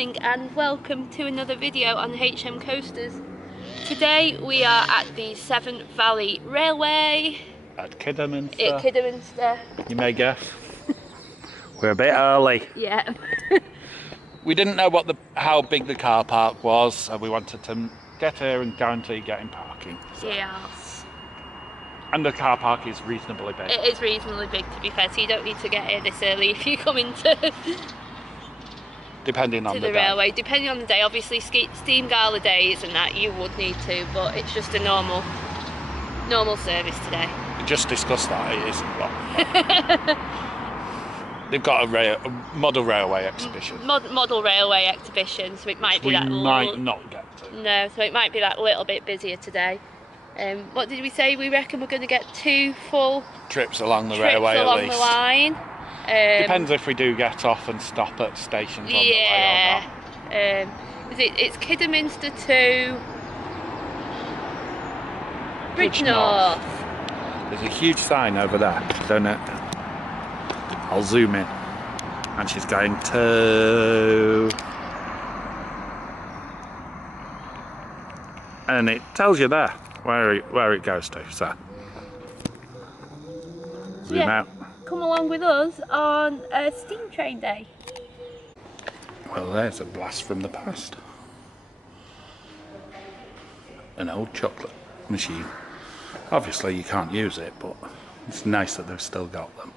morning and welcome to another video on HM Coasters. Today we are at the Severn Valley Railway at Kidderminster. Kidderminster. You may guess. We're a bit early. Yeah. We didn't know how big the car park was, so we wanted to get here and guarantee getting parking. So. Yes. And the car park is reasonably big. It is reasonably big, to be fair, so you don't need to get here this early if you come into depending on the railway. Depending on the day, obviously steam gala days and that you would need to, but it's just a normal service today. We just discussed that, it isn't long. They've got a model railway exhibition. Model railway exhibition, so it might be that we might not get to. No, so it might be that little bit busier today. What did we say? We reckon we're going to get 2 full trips along the railway along at least. The line. Depends if we do get off and stop at stations on the way or not. It's Kidderminster to Bridgnorth. There's a huge sign over there, don't it? I'll zoom in. And she's going to... And it tells you there where it goes to, so... Zoom out. Come along with us on a steam train day. Well, there's a blast from the past. An old chocolate machine. Obviously you can't use it, but it's nice that they've still got them.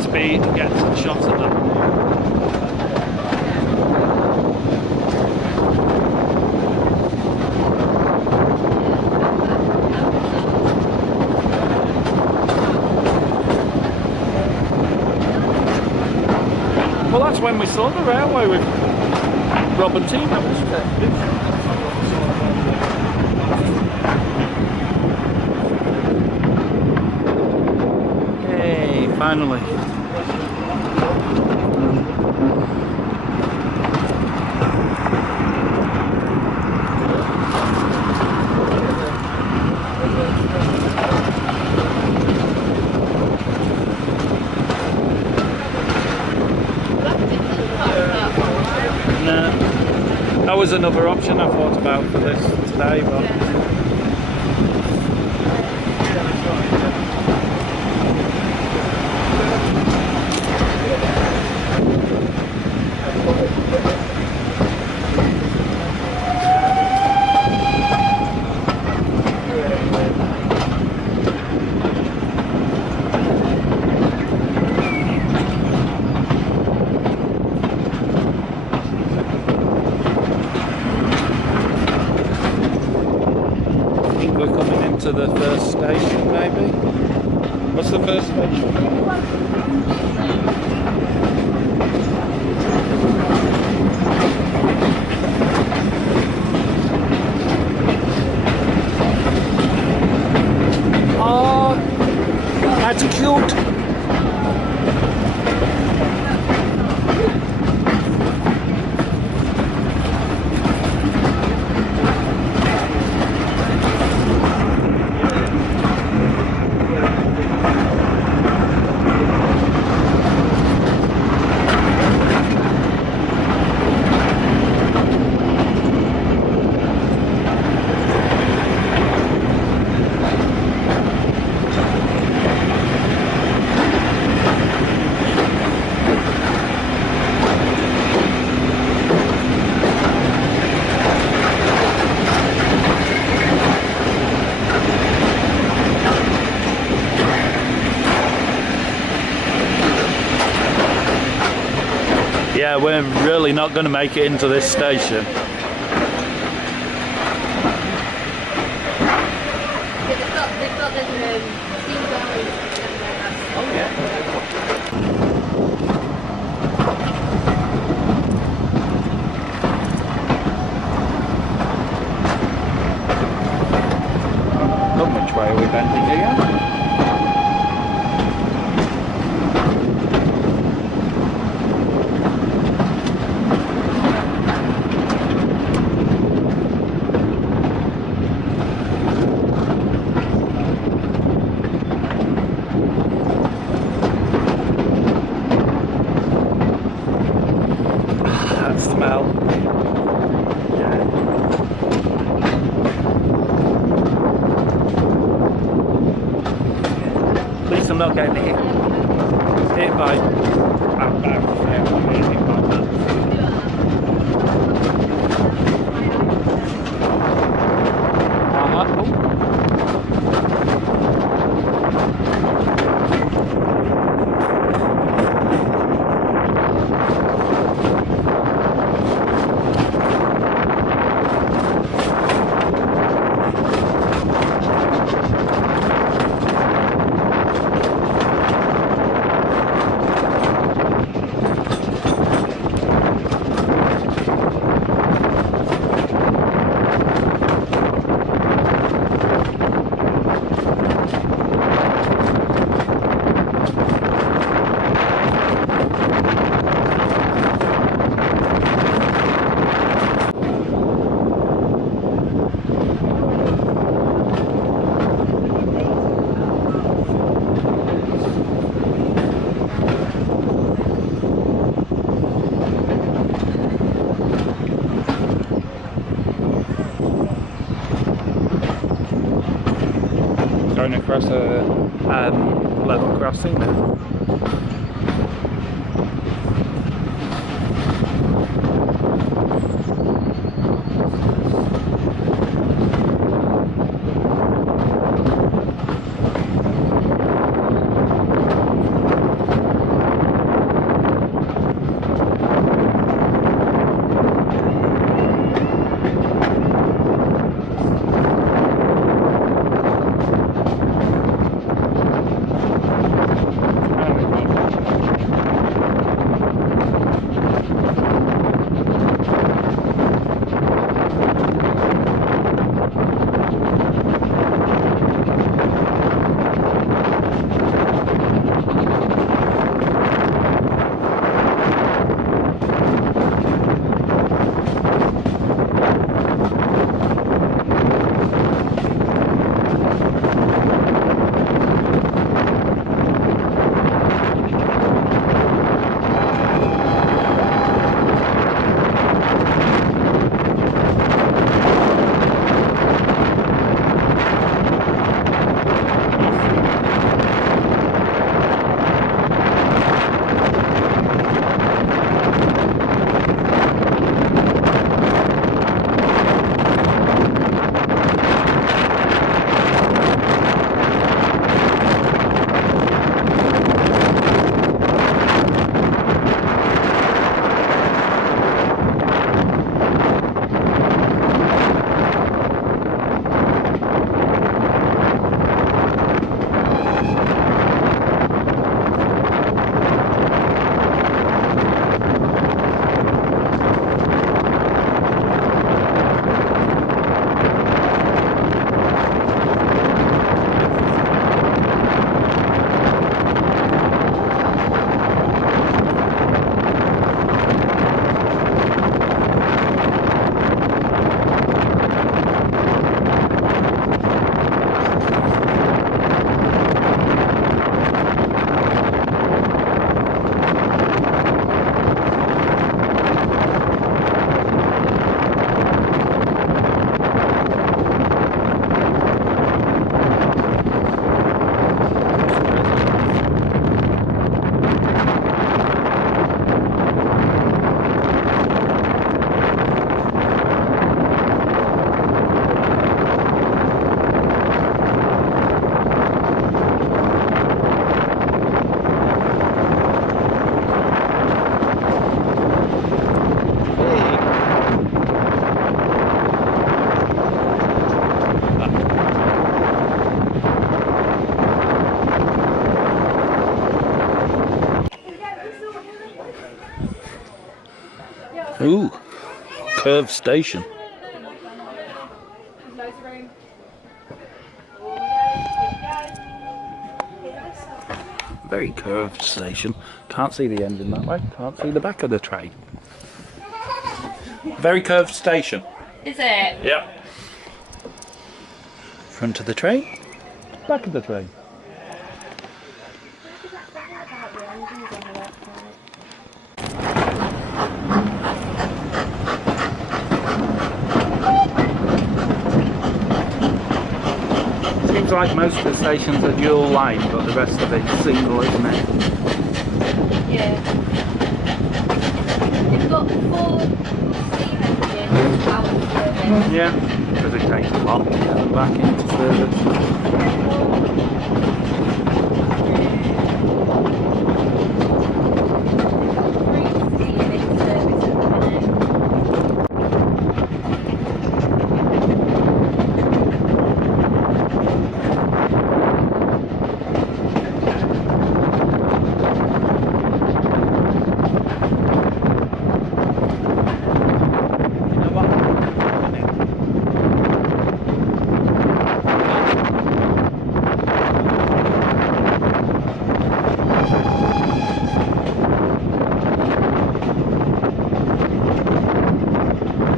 Speed to get some shots of them. Well, that's when we saw the railway with Rob and Tina, wasn't it? Hey, finally. was another option I thought about for this today, but we're coming into the first station, maybe? What's the first station? Oh, that's cute! Yeah, we're really not going to make it into this station. they've got the steam galleys. Oh yeah. Which way are we bending again? That smell. At least I'm not getting hit by going across a level crossing now. Ooh, curved station. Very curved station. Can't see the engine that way. Can't see the back of the train. Very curved station. Is it? Yep. Front of the train, back of the train. Seems like most of the stations are dual line, but the rest of it's single, isn't it? Yeah. They've got 4 steam engines out of service. Yeah, because it takes a lot to get them back into service.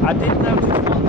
I did notice one.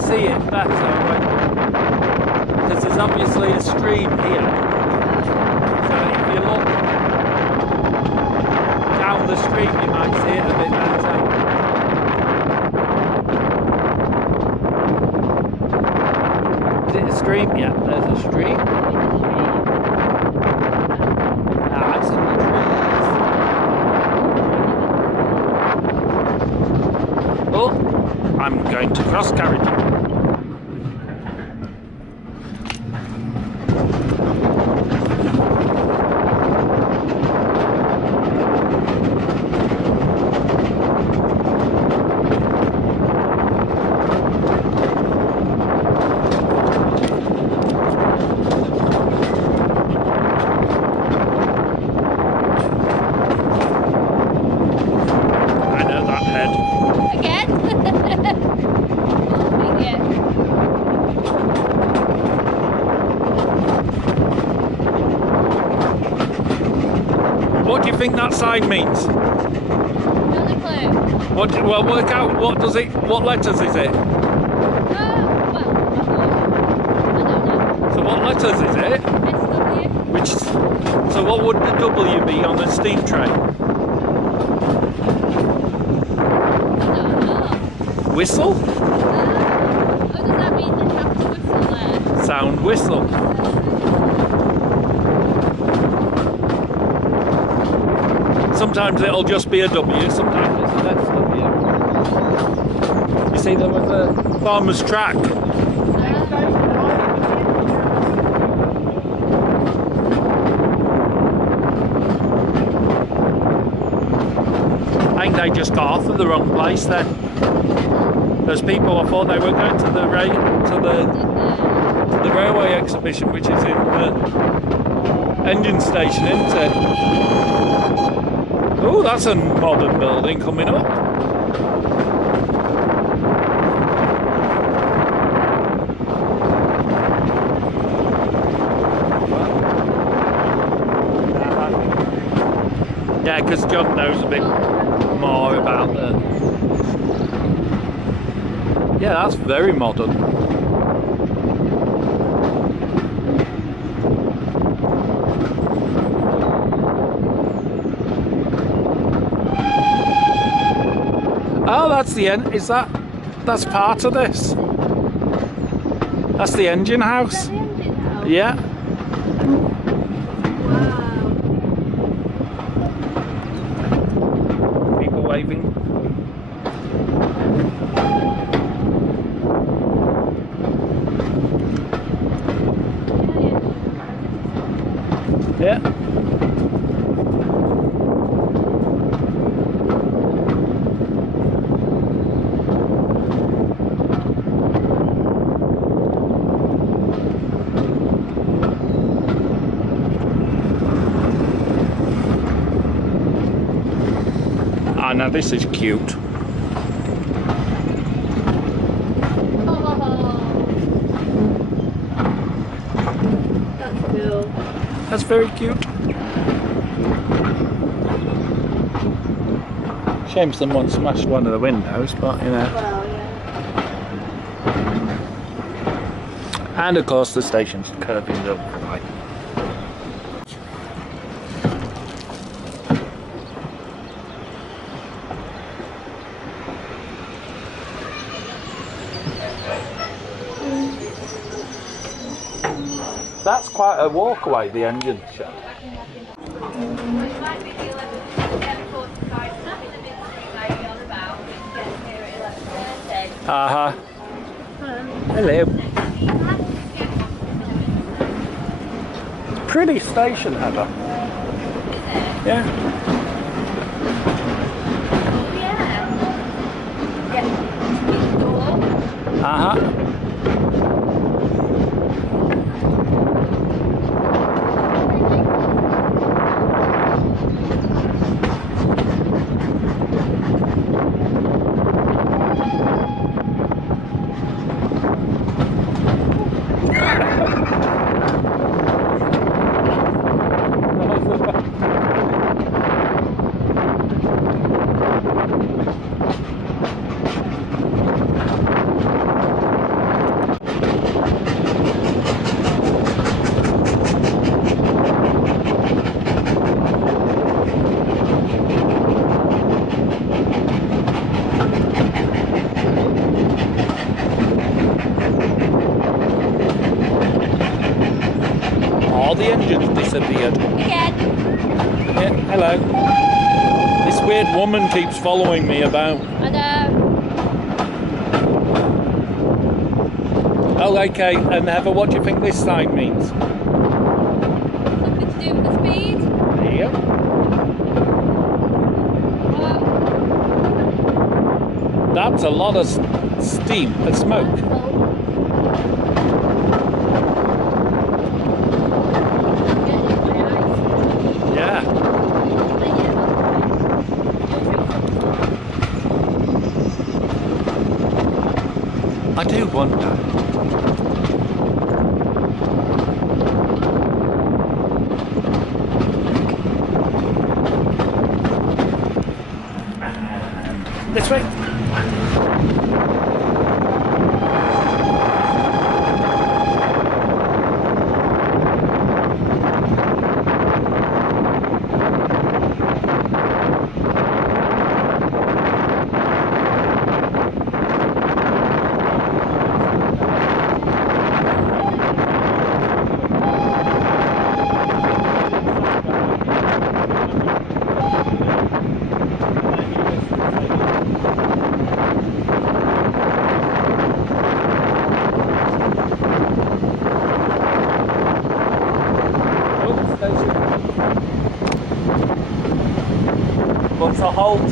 See it better because there's obviously a stream here, so if you look down the stream you might see it a bit better. Is it a stream? Yeah, there's a stream. That's in the trees. Oh, I'm going to cross carriage. What do you think that sign means? Not a clue. Well, work out. What does it? What letters is it? Well, I don't know. So what letters is it? SW. Which, so what would the W be on a steam train? I don't know. Whistle? Oh, does that mean they have to whistle there? Sound whistle. Sometimes it'll just be a W, sometimes it's an SW. You see, there was a farmer's track. I think they just got off at the wrong place then. There's people, I thought they were going to the railway exhibition, which is in the engine station, isn't it? Oh, that's a modern building coming up. Yeah, because John knows a bit more about the... Yeah, that's very modern. Oh, that's the end. Is that's part of this? That's the engine house? Is that the engine house? Yeah. Wow. People waving. Yeah. Ah, now this is cute. That's cool. That's very cute. Shame someone smashed one of the windows, but you know. Well, yeah. And of course the station's curving the other way. That's quite a walk away, the engine shed. Uh-huh. Hello. Pretty station, Heather. Yeah. Uh-huh. All the engines disappeared. Again. Yeah, hello. This weird woman keeps following me about. I know. Oh, okay. And Heather, what do you think this sign means? Something to do with the speed. There you go. That's a lot of steam and smoke. Yeah. I do wonder. And this way. What's a halt?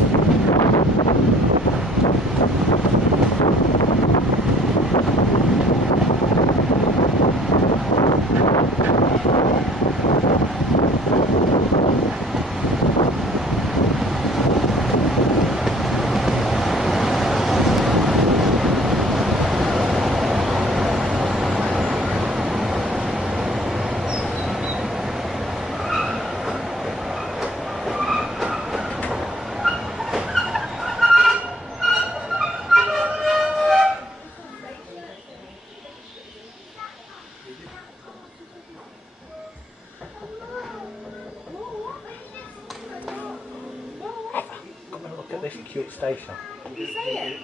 Look at this cute station. You say it.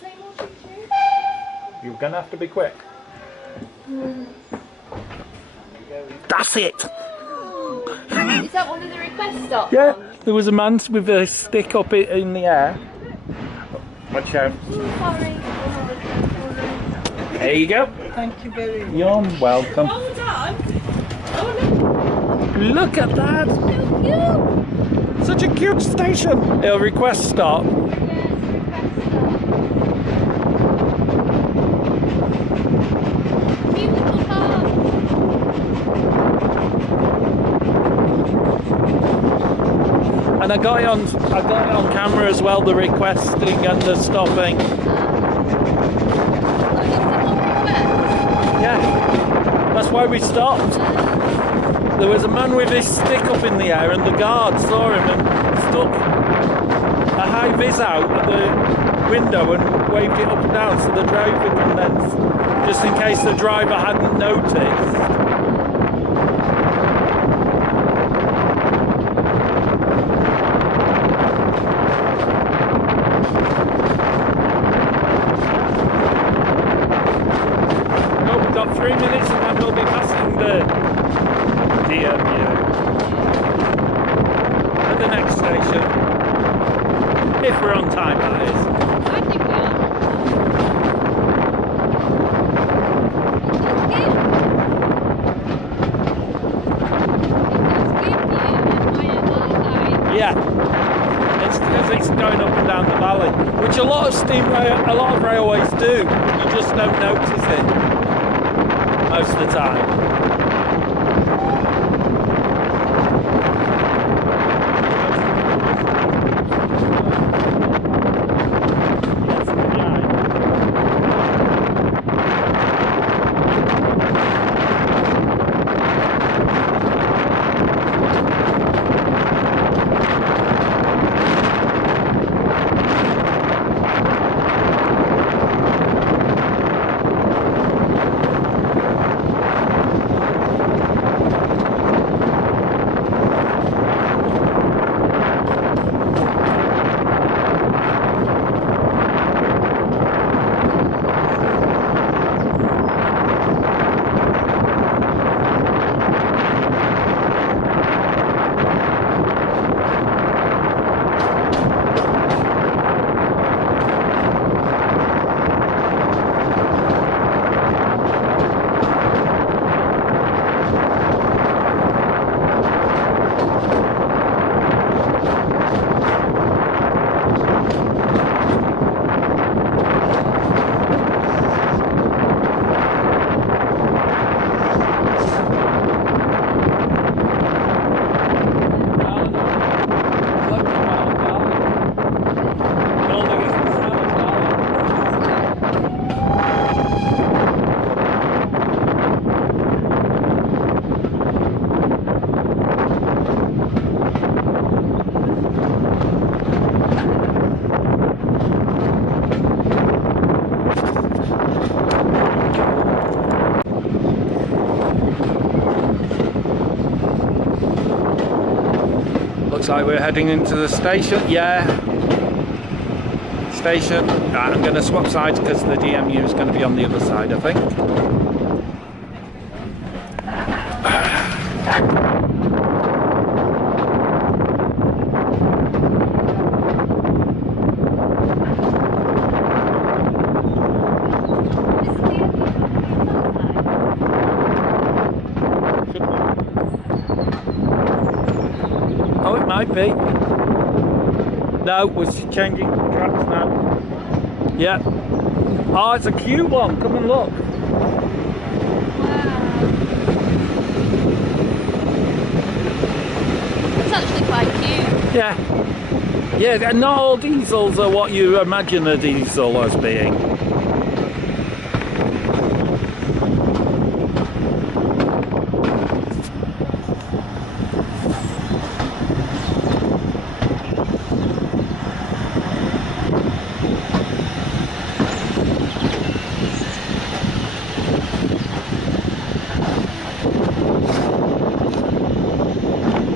Say more pictures. You're gonna have to be quick. That's it! Is that one of the request stops? Yeah, there was a man with a stick up in the air. Watch out. Sorry. There you go. Thank you very much. You're welcome. Hold on. Oh, Look at that! look. So cute. Such a cute station. It'll request stop. Yes, request stop. Beautiful car. And I got it on camera as well, the requesting and the stopping. Yeah, that's why we stopped. There was a man with his stick up in the air and the guard saw him and stuck a high vis out at the window and waved it up and down so the driver can then, just in case the driver hadn't noticed. We've got 3 minutes and then we'll be passing the at the next station. If we're on time, that is. I think we are. Yeah, it's because it's going up and down the valley, which a lot of railways do. You just don't notice it most of the time. Looks like we're heading into the station. Yeah. Station. Right, I'm going to swap sides because the DMU is going to be on the other side, I think. Oh, it might be. No, we're changing tracks now. Yeah. Oh, it's a cute one. Come and look. Wow. It's actually quite cute. Yeah. Yeah, not all diesels are what you imagine a diesel as being.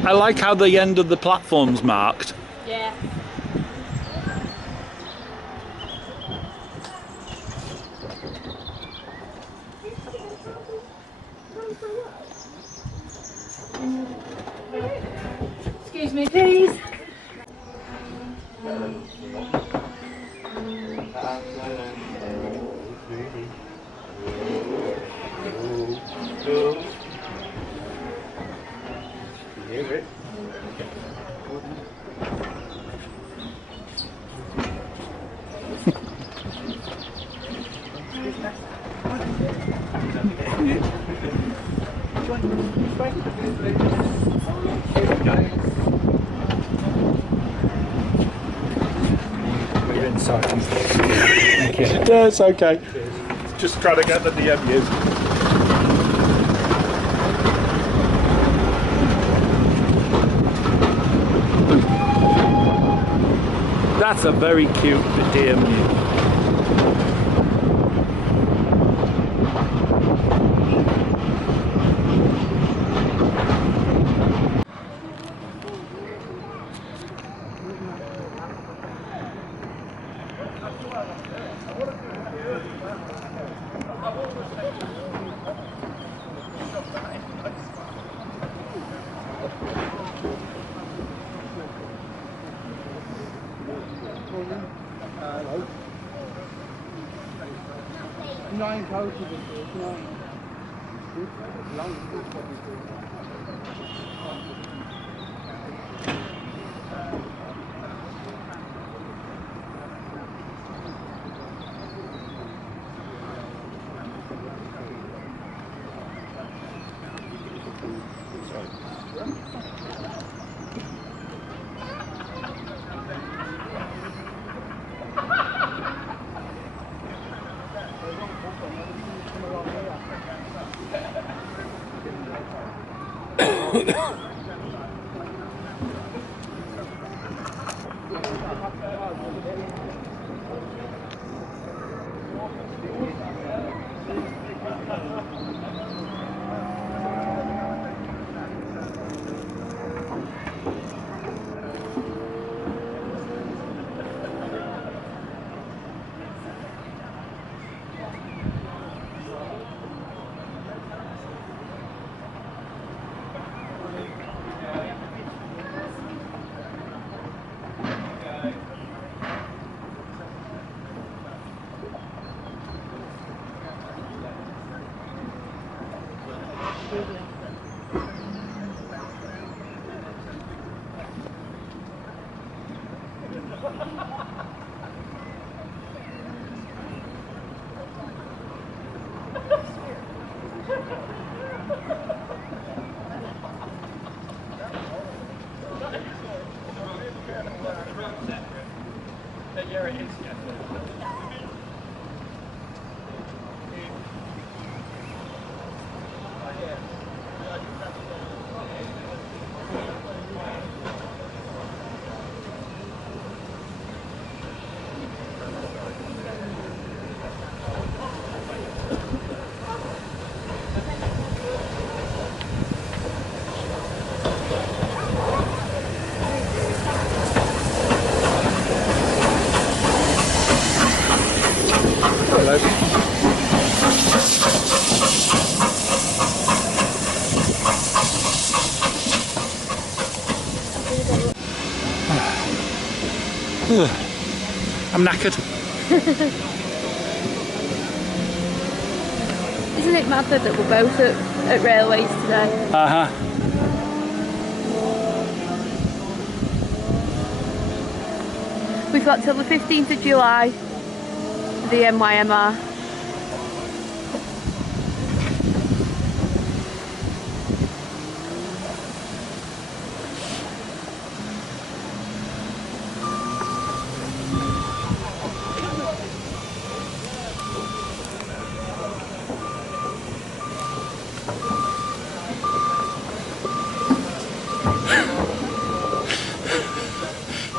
I like how the end of the platform's marked. Yeah. Excuse me, please. We're inside. Thank you. Yeah, it's okay. Just trying to get the DMU. That's a very cute DMU. Hello. 9 coaches of this, 9. I'm knackered. Isn't it mad that we're both at railways today? Uh-huh. We've got till the 15th of July for the NYMR.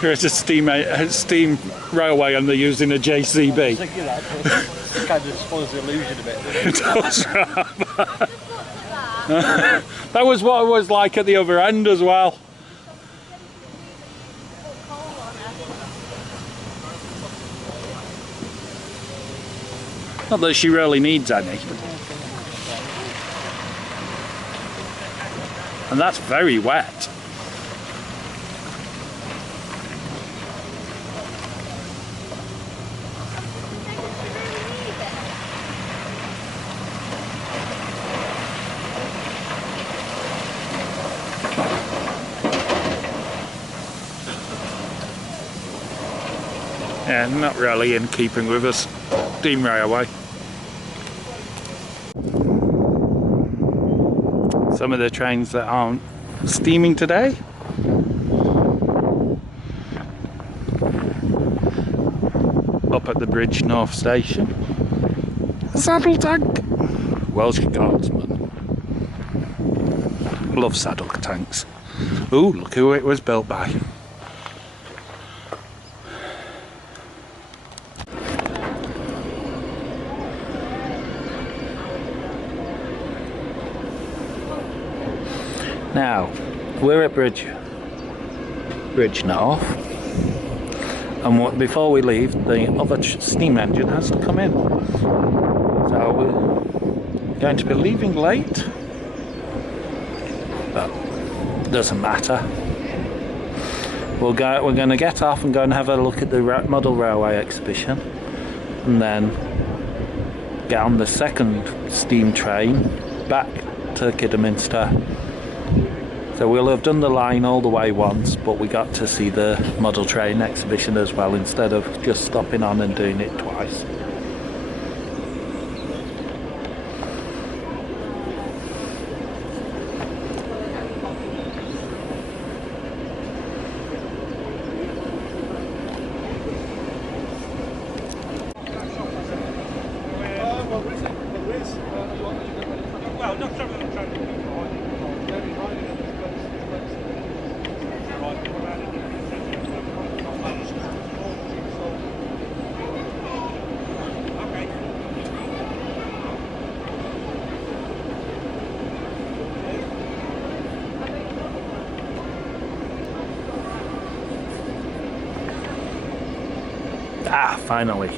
Here's a steam railway and they're using a JCB. It kind of spoils the illusion a bit. It does. That was what it was like at the other end as well. Not that she really needs any. And that's very wet. Yeah, not really in keeping with us steam railway. Some of the trains that aren't steaming today. Up at the Bridge North Station. A saddle tank. Welsh Guardsman. Love saddle tanks. Ooh, look who it was built by. Now, we're at Bridge North, and before we leave, the other steam engine has to come in. So we're going to be leaving late, but it doesn't matter. We're going to get off and go and have a look at the model railway exhibition, and then get on the second steam train back to Kidderminster. So we'll have done the line all the way once, but we got to see the model train exhibition as well, instead of just stopping on and doing it twice. Ah, finally.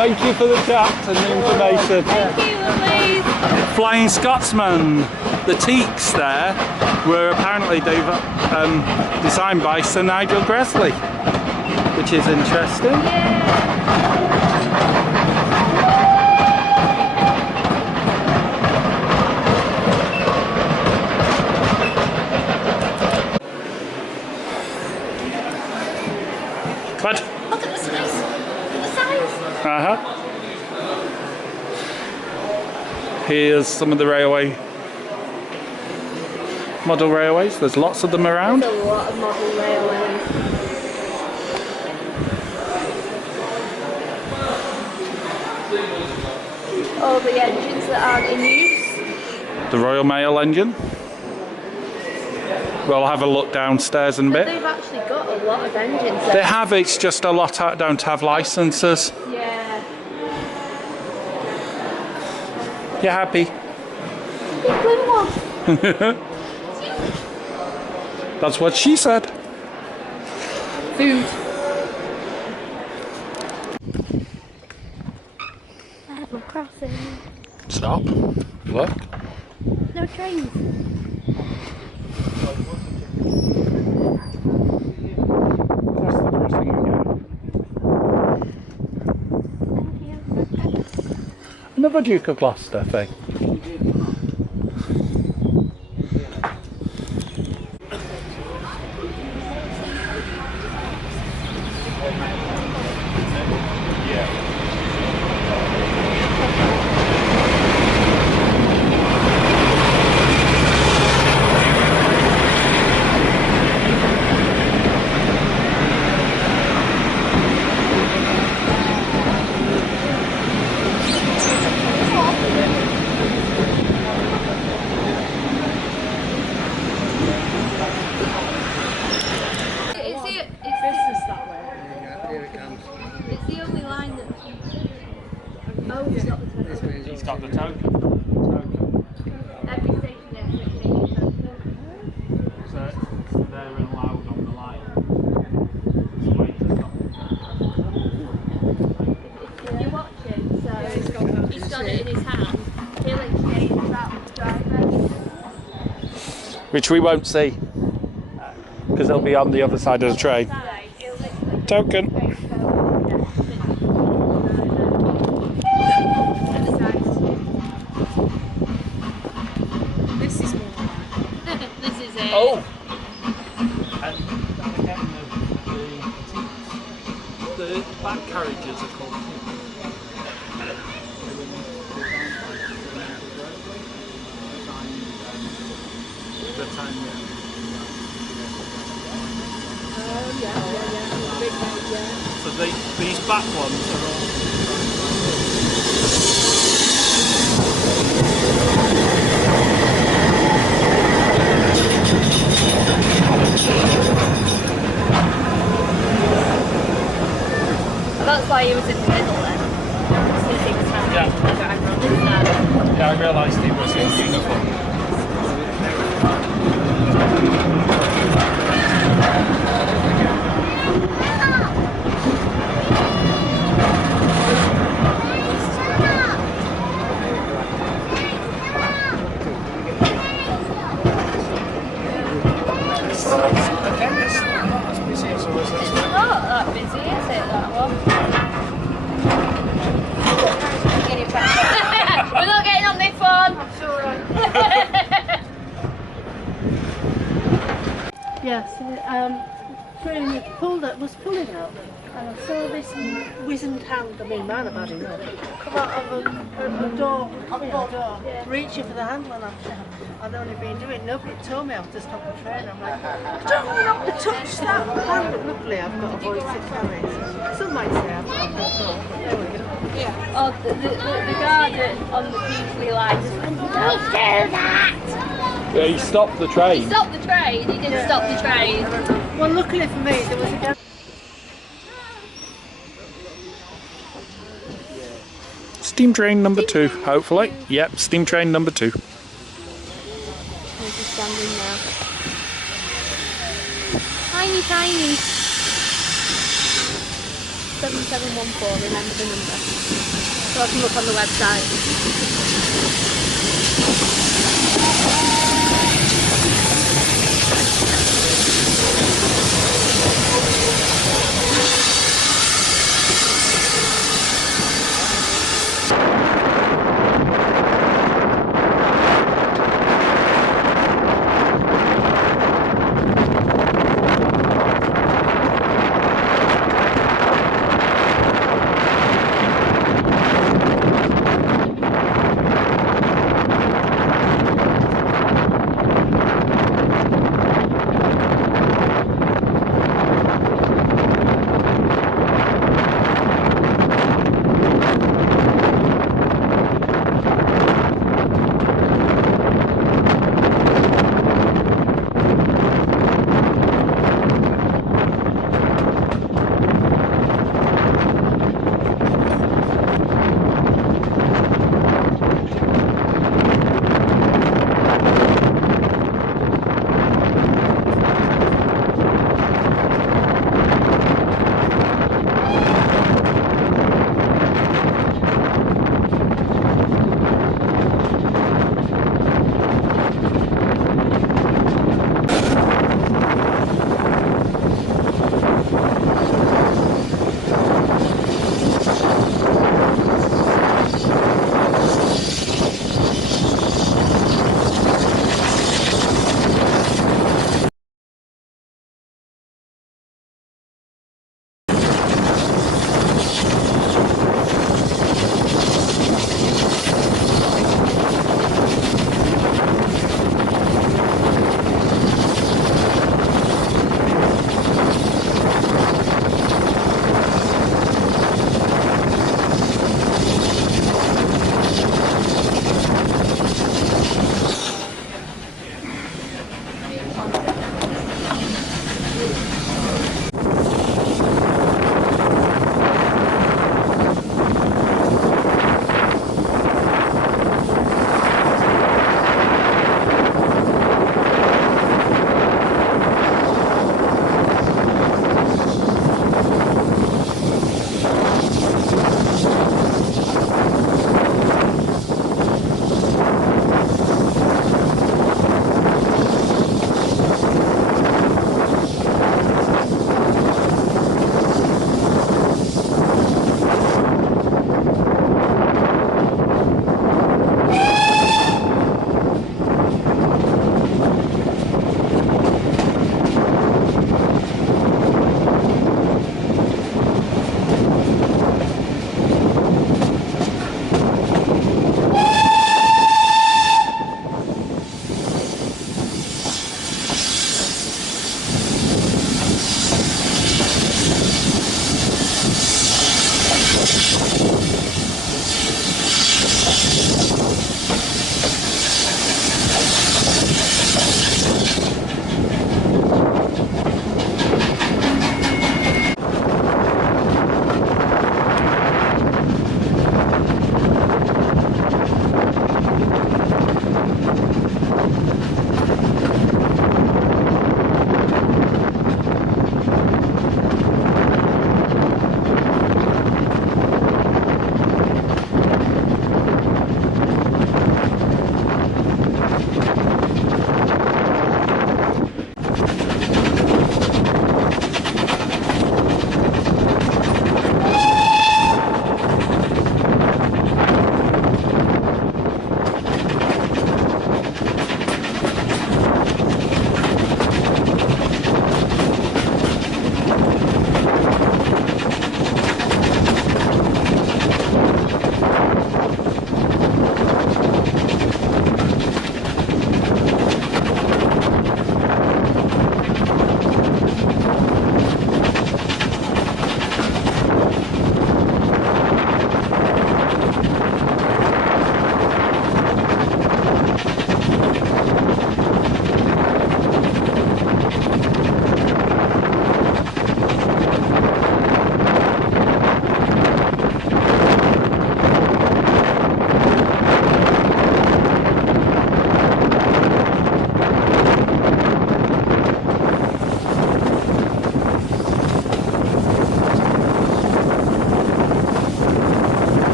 Thank you for the chat and the information. Thank you, Louise. Flying Scotsman. The teaks there were apparently designed by Sir Nigel Gresley, which is interesting. Here's some of the railway model railways. There's lots of them around. There's a lot of model railways. All the engines that aren't in use. The Royal Mail engine. We'll have a look downstairs in a bit. They've actually got a lot of engines there. They have, it's just a lot don't have licenses. Yeah. You happy? Big blue one. That's what she said. Food. Level crossing. Stop. Look. No trains. That's the crossing again. Another Duke of Gloucester thing. It's the only line that. Oh, it's got the token. He's got the token. Every station has a token. So they're allowed on the line. So wait to stop. If you watch him, so he's got it in his hand, he'll exchange that with the driver. Which we won't see. Because they'll be on the other side of the train. Token. This is more. This is it. Oh! And again, the back carriages are called the time. So these back ones are all. That's why he was in the middle then. Yeah, I realised he was in uniform. Not that busy, is it, that one? We're not getting on this one! Yes, train was pulling out, and I saw this wizened hand, I mean man about it, come out of a door, reaching for the hand when I'd only been doing. Nobody told me I was to stop the train. I'm like, I don't want to touch that hand, but luckily I've got a voice that carries. Some might say I've got a good dog, but there we go. Yeah. Oh, the guard on the Peasley line just went, don't do that! Yeah, he stopped the train. He stopped the train, he didn't stop the train. Well, luckily for me, there was a guy. Steam train number 2, hopefully. Yep, steam train number 2. He's just standing there. Tiny. 7714, remember the number. So I can look on the website.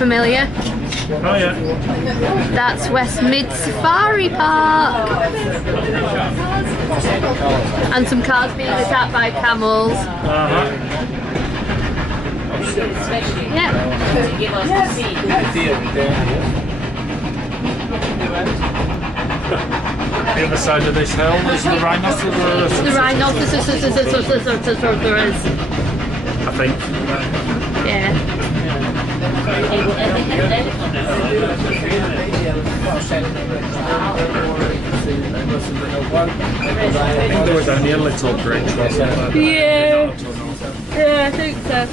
familiar. Oh yeah. That's West Mid Safari Park. And some cars being attacked by camels. Yeah. The other side of this hill is the rhinoceros. The rhinoceros, I think. yeah. I think there was only a little bridge, wasn't there? Yeah. Yeah, I think so.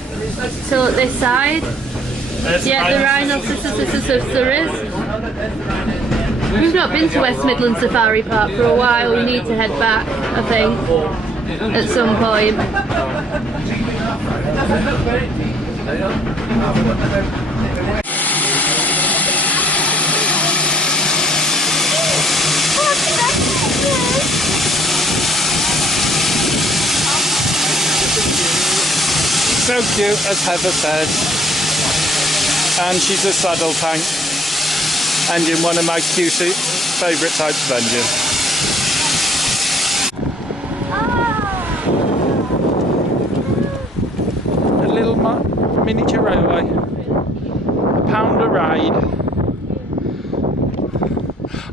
So at this side, yeah, the rhinoceros there is. We've not been to West Midland Safari Park for a while. We need to head back, I think, at some point. So cute, as Heather says. And she's a saddle tank engine, one of my favourite types of engine. A little miniature railway, £1 a ride.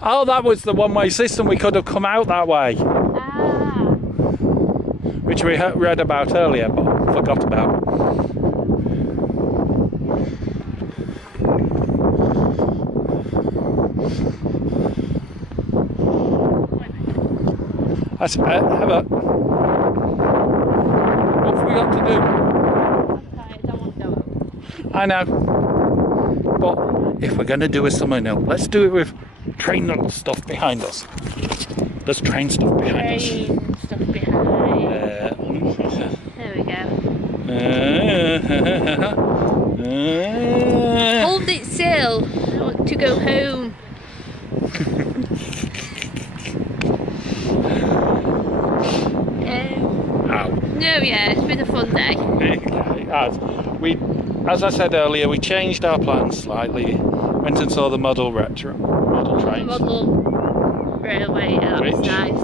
Oh, that was the one-way system. We could have come out that way, which we read about earlier but forgot about. That's Heather. What have we got to do? I know. But if we're going to do a summer now, let's do it with train stuff behind us. There's train stuff behind us. Stuff behind. There we go. Hold it still. I want to go home. No, yeah, it's been a fun day. It has. As I said earlier, we changed our plans slightly. Went and saw the model trains. Model railway, yeah, that was nice.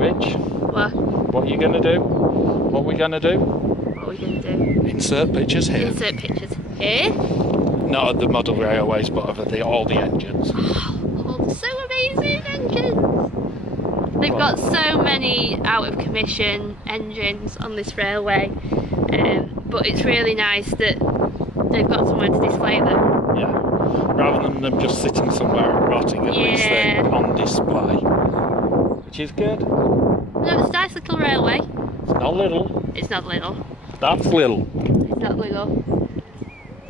Rich? What? What are you going to do? What are we going to do? What are we going to do? Insert pictures here. Insert pictures here. Not of the model railways, but of all the engines. Oh, so amazing engines! They've got so many out of commission engines on this railway, but it's really nice that they've got somewhere to display them. Yeah, rather than them just sitting somewhere and rotting, at least they're on display, which is good. No, it's a nice little railway. It's not little. It's not little. That's little. It's not little.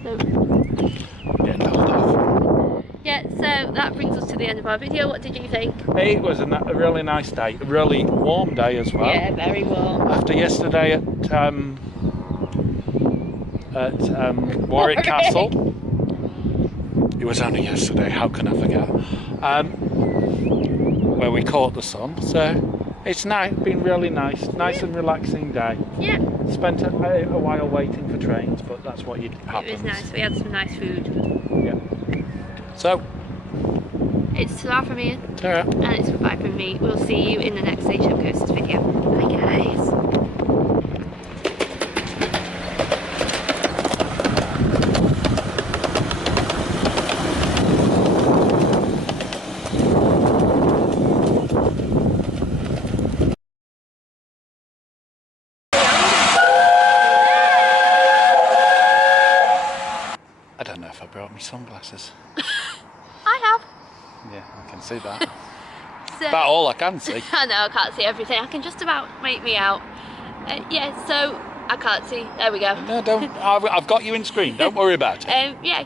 No. Getting told off. Yeah, so that brings us to the end of our video. What did you think? It was a really nice day, a really warm day as well. Yeah, very warm. After yesterday at Warwick Castle. It was only yesterday, how can I forget? Where we caught the sun, so it's been really nice and relaxing day. Yeah. Spent a while waiting for trains, but that's what happens. It was nice, we had some nice food. Yeah. So, it's ta-ra from Iain. ta-ra. And it's goodbye from me. We'll see you in the next HM Coasters video. Bye guys. I don't know if I brought my sunglasses. I have. Yeah, I can see that. So, About all I can see. I know, I can't see everything. I can just about make me out. Yeah, so I can't see. There we go. No, don't. I've got you in screen. Don't worry about it. Yeah.